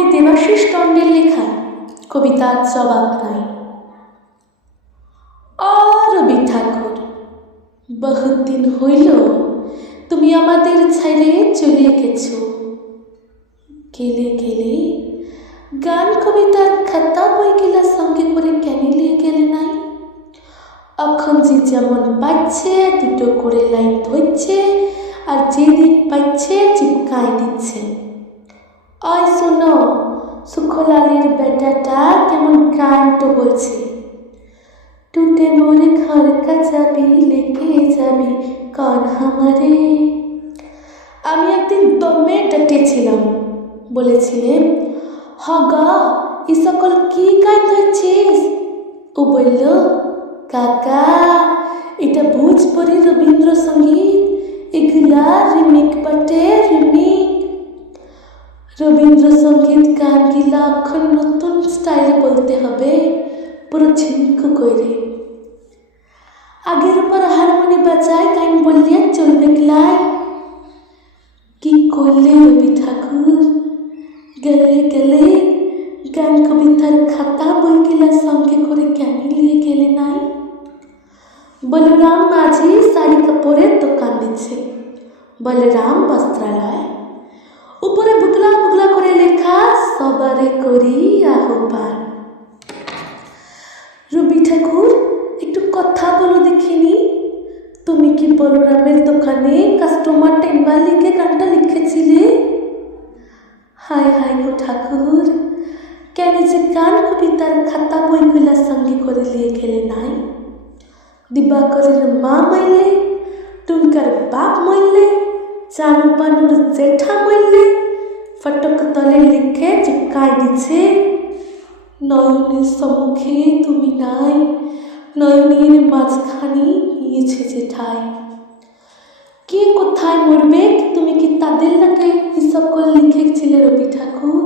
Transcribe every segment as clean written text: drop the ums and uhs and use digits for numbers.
কবি দেবাশিস টন্ডের লেখা কবিতার জবাব নাই। রবি ঠাকুর, বহুত দিন হইল তুমি আমাদের ছাইরে চলে গেছো। গেলে গেলে গান কবিতার খাতা বইগুলা সঙ্গে করে কেন নিয়ে গেলে নাই? এখন যে যেমন পাচ্ছে দুটো করে লাইন ধরছে আর যে দিক পাচ্ছে চিপকায় দিচ্ছে। ওই শোনো, সুখলালের বেটাটা কেমন কাণ্ড বলছে। टूटे मोर घर का चाबी लेके যাবি কন হামারে। আমি একদিন দমে ডেকেছিলাম, বলেছিলেন হগা এই সকল কি কাজ হচ্ছিস? ও বলল কাকা এটা ভোজপুরি রবীন্দ্রসঙ্গীত, এগুলা রিমিক বটে রিমিক। রবীন্দ্রসঙ্গীত গানগুলা এখন নতুন স্টাইলে বলতে হবে, পুরো ঝিঙ্কু করে। আগের উপর হারমোনি বাজায় গান বললে চলবে ক্লাই? কি করলে রবি ঠাকুর? গেলে গেলে গান কবিতার খাতা বইগুলা সঙ্গে করে কেন নিয়ে গেলে নাই? বলরাম মাঝি শাড়ি কাপড়ের দোকান দিচ্ছে, বলরাম বস্ত্রালয়। উপরে বুগলা বুগলা করে লেখা সবারে করি আহ্বান। রবি ঠাকুর একটু কথা বলো দেখিনি, তুমি কি বলরামের দোকানে কাস্টমার টেনবার লিখে গানটা লিখেছিলে? হায় হায় গো ঠাকুর, কেন যে গান কবিতার খাতা বইগুলা সঙ্গে করে নিয়ে গেলে নাই? দিবাকরের মা মরলে, টুনকার বাপ মরলে, চানু পানুর জেঠা মরলে, ফটক তলে লিখে চিপকায় দিচ্ছে। নয়নের সম্মুখে তুমি নাই, নয়নের মাঝখানে নিয়েছে যে ঠাই। কে কোথায় মরবে তুমি কি তাদের নাকি হিসাব করে লিখেছিলে রবি ঠাকুর?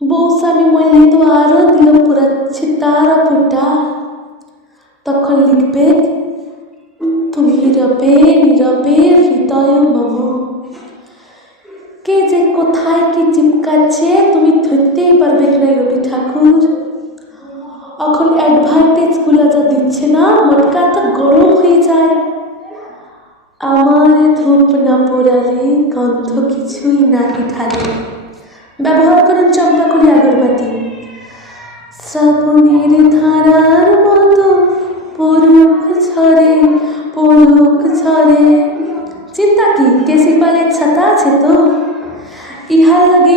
বউ স্বামী মরলে তো আরো দিল পুরাচ্ছে তারা ফুটা। তখন লিখবে তুমি রবে নীরবে হৃদয় মম। কে যে কোথায় কি চিপকাচ্ছে তুমি ধরতেই পারবে না রবি ঠাকুর। এখন অ্যাডভান্টেজগুলো যা দিচ্ছে না, মটকা তো গরম হয়ে যায়। আমার ধূপ না পোড়ালে গন্ধ কিছুই নাহি ঢালে। ব্যবহার করুন চম্পাকলি আগরবাতি। শ্রাবণের ধারার মতো পলক ঝরে পলক ঝরে। চিন্তা কি, কেসি পালের ছাতা আছে তো? ইহার লাগে